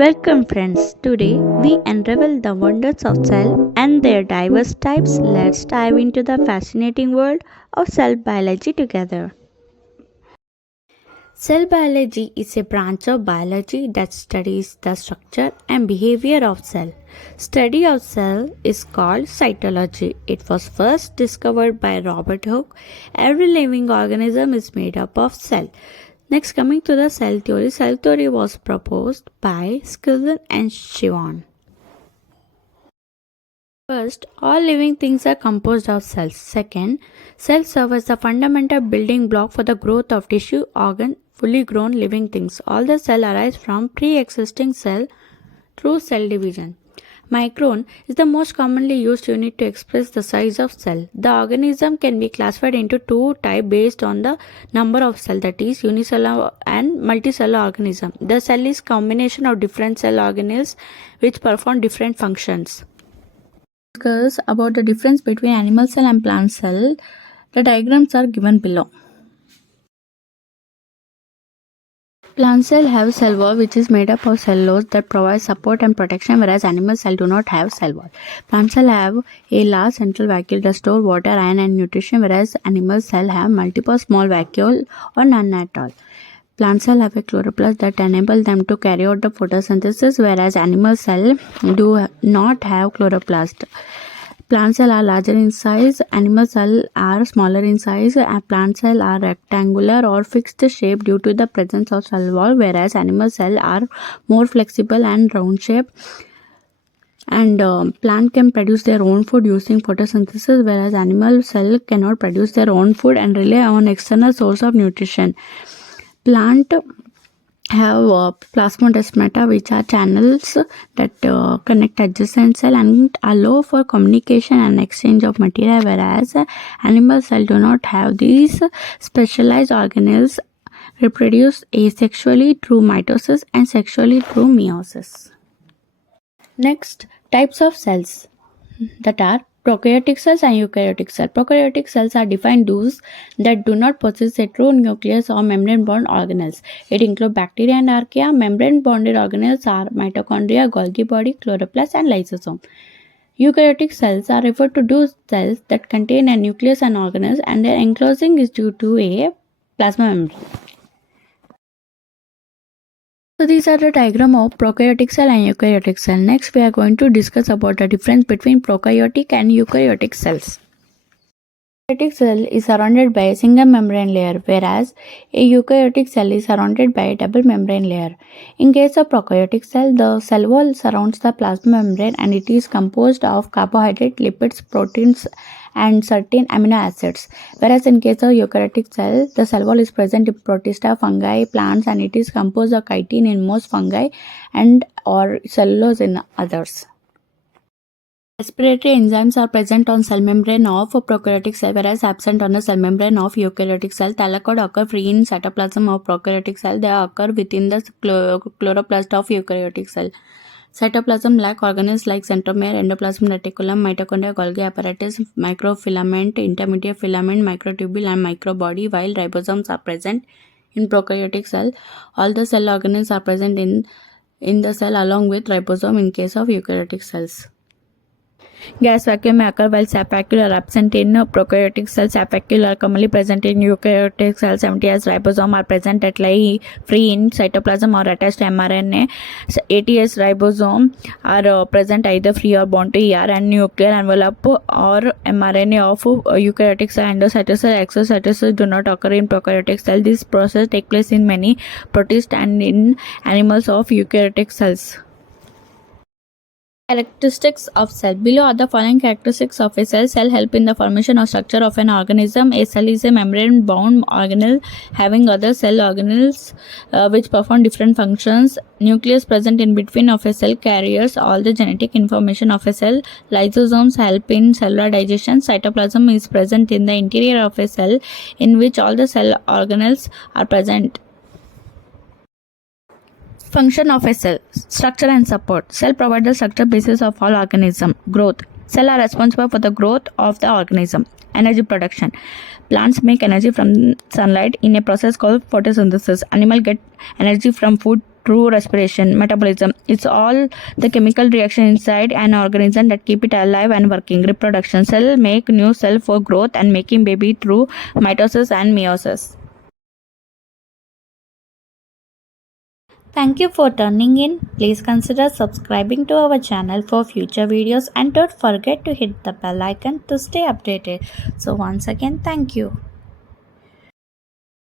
Welcome friends. Today we unravel the wonders of cell and their diverse types. Let's dive into the fascinating world of cell biology together. Cell biology is a branch of biology that studies the structure and behavior of cell. Study of cell is called cytology. It was first discovered by Robert Hooke. Every living organism is made up of cell. Next, coming to the cell theory. Cell theory was proposed by Skilton and Shivon. First, all living things are composed of cells. Second, cells serve as the fundamental building block for the growth of tissue, organ, fully grown living things. All the cells arise from pre-existing cell through cell division. Micron is the most commonly used unit to express the size of cell. The organism can be classified into two types based on the number of cells, that is unicellular and multicellular organism. The cell is combination of different cell organelles which perform different functions. Discuss about the difference between animal cell and plant cell. The diagrams are given below. Plant cells have cell wall which is made up of cellulose that provides support and protection, whereas animal cells do not have cell wall. Plant cells have a large central vacuole that stores water, iron and nutrition, whereas animal cells have multiple small vacuoles or none at all. Plant cells have a chloroplast that enables them to carry out the photosynthesis, whereas animal cells do not have chloroplast. Plant cells are larger in size, animal cells are smaller in size, and plant cells are rectangular or fixed shape due to the presence of cell wall, whereas animal cells are more flexible and round shape. And plant can produce their own food using photosynthesis, whereas animal cell cannot produce their own food and rely on external source of nutrition. Plant have plasmodesmata, which are channels that connect adjacent cell and allow for communication and exchange of material, whereas animal cells do not have these specialized organelles, reproduce asexually through mitosis and sexually through meiosis. Next, types of cells that are prokaryotic cells and eukaryotic cells. Prokaryotic cells are defined those that do not possess a true nucleus or membrane-bound organelles. It includes bacteria and archaea. Membrane-bonded organelles are mitochondria, Golgi body, chloroplast, and lysosome. Eukaryotic cells are referred to those cells that contain a nucleus and organelles, and their enclosing is due to a plasma membrane. So these are the diagram of prokaryotic cell and eukaryotic cell. Next, we are going to discuss about the difference between prokaryotic and eukaryotic cells. Prokaryotic cell is surrounded by a single membrane layer, whereas a eukaryotic cell is surrounded by a double membrane layer. In case of prokaryotic cell, the cell wall surrounds the plasma membrane and it is composed of carbohydrate, lipids, proteins, and certain amino acids, whereas in case of eukaryotic cell, the cell wall is present in protista, fungi, plants, and it is composed of chitin in most fungi and or cellulose in others. Respiratory enzymes are present on cell membrane of prokaryotic cell, whereas absent on the cell membrane of eukaryotic cell. Thylakoid occur free in cytoplasm of prokaryotic cell. They occur within the chloroplast of eukaryotic cell. Cytoplasm lack organelles like centromere, endoplasmic reticulum, mitochondria, Golgi apparatus, microfilament, intermediate filament, microtubule, and microbody, while ribosomes are present in prokaryotic cell. All the cell organelles are present in the cell along with ribosome in case of eukaryotic cells. Gas vacuole may occur while sap vacuole are absent in prokaryotic cells. Sap vacuole are commonly present in eukaryotic cells, empty as ribosome are present that lie free in cytoplasm or attached to mRNA. ATS ribosome are present either free or bound to ER, and nuclear envelope or mRNA of eukaryotic cell. Endocytosis, exocytosis do not occur in prokaryotic cell. This process takes place in many protists and in animals of eukaryotic cells. Characteristics of cell. Below are the following characteristics of a cell. Cell help in the formation or structure of an organism. A cell is a membrane-bound organelle having other cell organelles which perform different functions. Nucleus present in between of a cell carries all the genetic information of a cell. Lysosomes help in cellular digestion. Cytoplasm is present in the interior of a cell in which all the cell organelles are present. Function of a cell. Structure and support. Cell provide the structure basis of all organism. Growth. Cells are responsible for the growth of the organism. Energy production. Plants make energy from sunlight in a process called photosynthesis. Animals get energy from food through respiration. Metabolism, it's all the chemical reaction inside an organism that keep it alive and working. Reproduction, cell make new cell for growth and making baby through mitosis and meiosis. Thank you for turning in. Please consider subscribing to our channel for future videos and don't forget to hit the bell icon to stay updated. So once again, thank you.